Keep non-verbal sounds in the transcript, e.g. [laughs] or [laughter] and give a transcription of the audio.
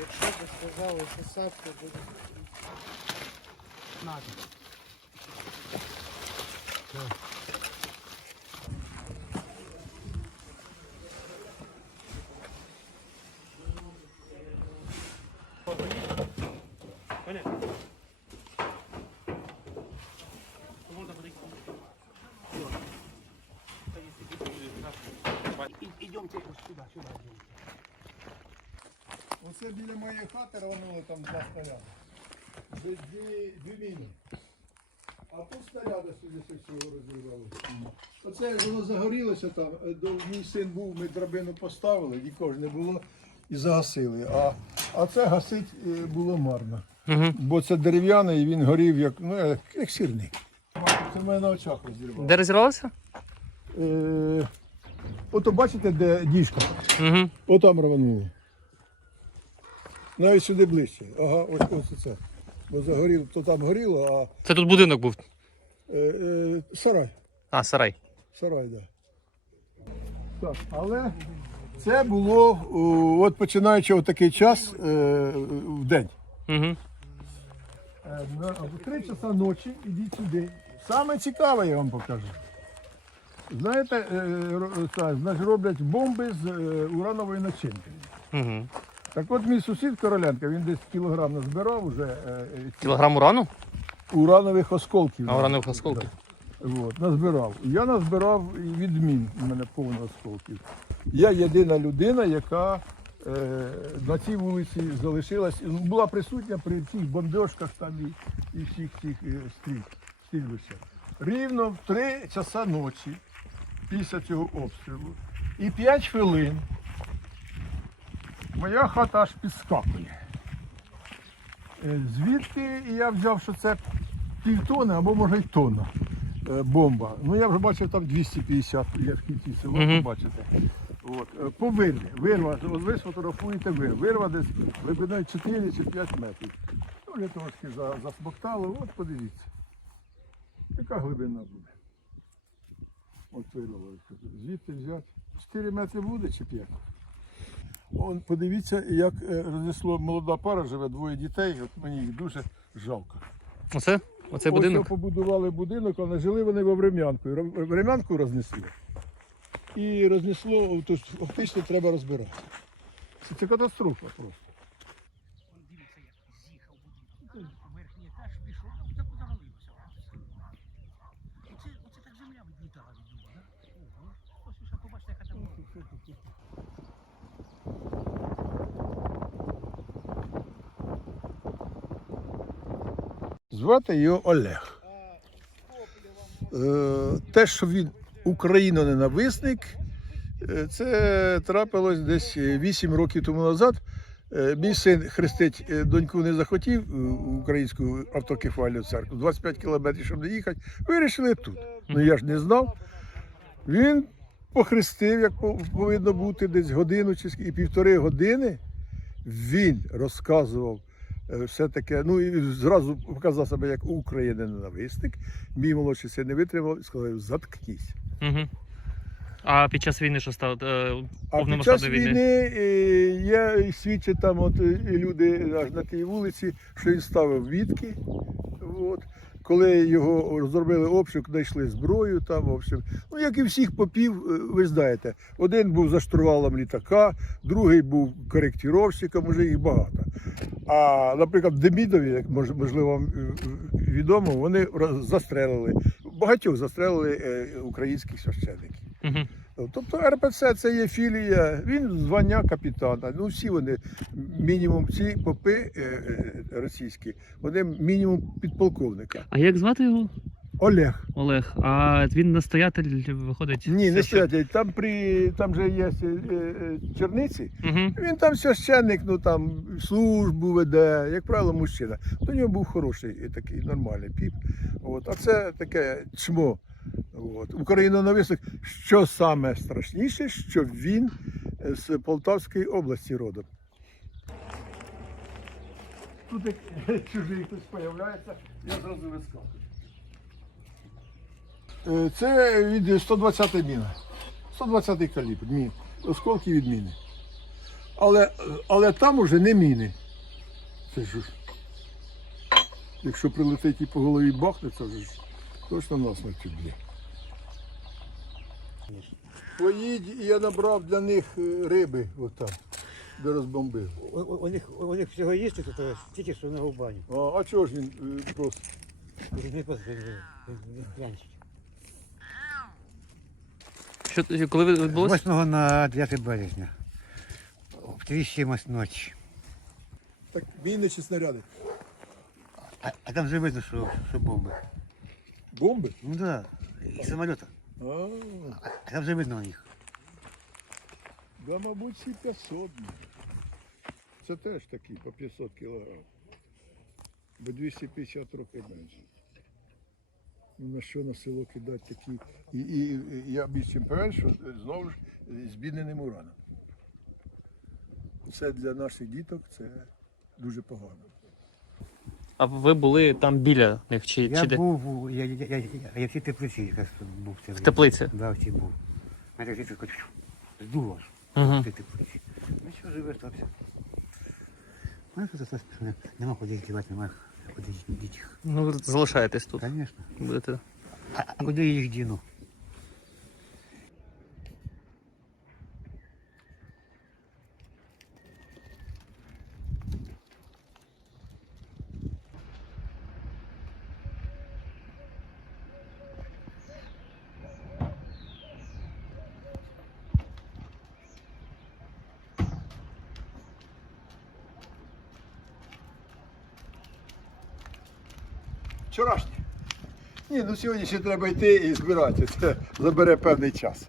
Якщо б сказали, що садка буде. Надо. Идемте сюда, сюда. Оце біля моєї хати рвануло там два снаряди. Дві, дві, дві міни. А тут снаряди сюди з цього розірвали. Оце як воно загорілося там, е, до, мій син був, ми драбину поставили, нікого ж не було і загасили. А, а це гасить е, було марно. Бо це дерев'яний і він горів як, ну, як, як сірник. Це в мене на очах розірвало. Де розірвалося? Е, ото бачите, де діжка? Угу. Отам рвануло. Навіть сюди ближче. Ага, ось ось це. Бо загоріло, то там горіло, а Це тут будинок був. е, е, сарай. А, сарай. Сарай, так. Да. Так, але це було о, от починаючи от такий час е, в день. Угу. Е, на, в три часа ночі ідіть сюди. Саме цікаве я вам покажу. Знаєте, е, значить, роблять бомби з е, уранової начинки. Угу. Так от мій сусід Короленко, він десь кілограм назбирав уже е, е, Кілограм урану? уранових осколків. А уранових осколків. От, назбирав. Я назбирав відмін, у мене повно осколків. Я єдина людина, яка е, на цій вулиці залишилась, ну, була присутня при цих бомбьошках там і, і всіх цих е, стріль, стрільбищах. Рівно в 3 часа ночі після цього обстрілу і 5 хвилин моя хата аж підскакує. Е, Звідки я взяв, що це півтони або може й тонна е, бомба. Ну я вже бачив там 250, я в кінці села Мгм. побачите. От. е, По вирві. Вирва, от ви сфотографуєте вир. Вирва десь глибиною 4 чи 5 метрів. Ну, вже трошки засмоктало, от подивіться. Яка глибина буде? От вирва. Звідти взяти. 4 метри буде чи 5? Он, подивіться, як е, рознесло молода пара, живе двоє дітей, от мені їх дуже жалко. Оце? Оце Ось будинок? побудували будинок, але жили вони во Врем'янку. Врем'янку рознесли. І рознесло, то фактично треба розбирати. Це катастрофа просто. Дивіться, як з'їхав будинок. Верхній етаж пішов, а так завалився. Оце, оце так земля відлітала від нього, так? Ого. Ось усе побачите, яка там. Звати його Олег. Е, Те, що він україноненависник, е, це трапилось десь 8 років тому назад. Е, Мій син хрестить е, доньку не захотів е, українську автокефальну церкву. 25 кілометрів, щоб доїхати. Вирішили тут. Ну я ж не знав. Він похрестив, як повинно бути, десь годину чи і півтори години. Він розказував е, все таке. Ну і зразу показав себе як україноненависник. Мій молодший син не витримав і сказав, заткнись. Угу. А під час війни що стало? Е, А під час війни? війни е, є свідчать там от е, люди аж на тій вулиці, що він ставив відки. От. Коли його зробили обшук, знайшли зброю там, в общем. Ну, як і всіх попів, е, ви знаєте, один був за штурвалом літака, другий був коректіровщиком, уже їх багато. А, наприклад, Демідові, як можливо вам відомо, вони застрелили, багатьох застрелили е, українських священиків. Угу. Тобто РПЦ це є філія, він звання капітана. Ну всі вони мінімум ці попи е, е, російські, вони мінімум підполковника. А як звати його? Олег. Олег. А він настоятель виходить? Ні, не стоять. Там при там же є е, е, черниці. Угу. Він там священник, ну там службу веде, як правило, мужчина. До нього був хороший і такий нормальний піп. От, а це таке чмо. От. Україноненависник, що саме страшніше, що він е, з Полтавської області родом. Тут як [laughs] чужий хтось з'являється, я зразу вискакую. Е, Це від 120 міна. 120 калібр, мін. Осколки від міни. Але, але там уже не міни. Це ж. Якщо прилетить і по голові бахне, це ж точно насмерть б'є. Поїдь, і я набрав для них е, риби отам, де розбомбив. У, у, у них, у них всього є то тільки що на губані. А, а чого ж він е, просто? Не просто він клянчить. Що, коли ви- відбулося? 8 на 9 березня. В 3 ночі. Так міни чи снаряди? А, а там же видно, що, що бомби. Бомби? Ну да, і самоліта. А, А, а там же видно у них. да, мабуть, всі 500. Це теж такі по 500 кілограм. Бо 250 років менше. Ну, на що на село кидати такі. І, і, і я більш чим певен, що е, знову ж з бідненим ураном. Це для наших діток це дуже погано. А ви були там біля них чи, Я чи де? був, я, я, я, я, я в цій теплиці якраз був. це В теплиці? Да, в цій був. Мене хоч здуло. Угу. в цій теплиці. Ну що, живе, стався. Ну, що це не- нема куди їх дівати, нема куди їх. Ну, залишаєтесь тут. Звісно. Будете. А куди їх діну? Вчорашні. Ні, ну сьогодні ще треба йти і збирати. Це забере певний час.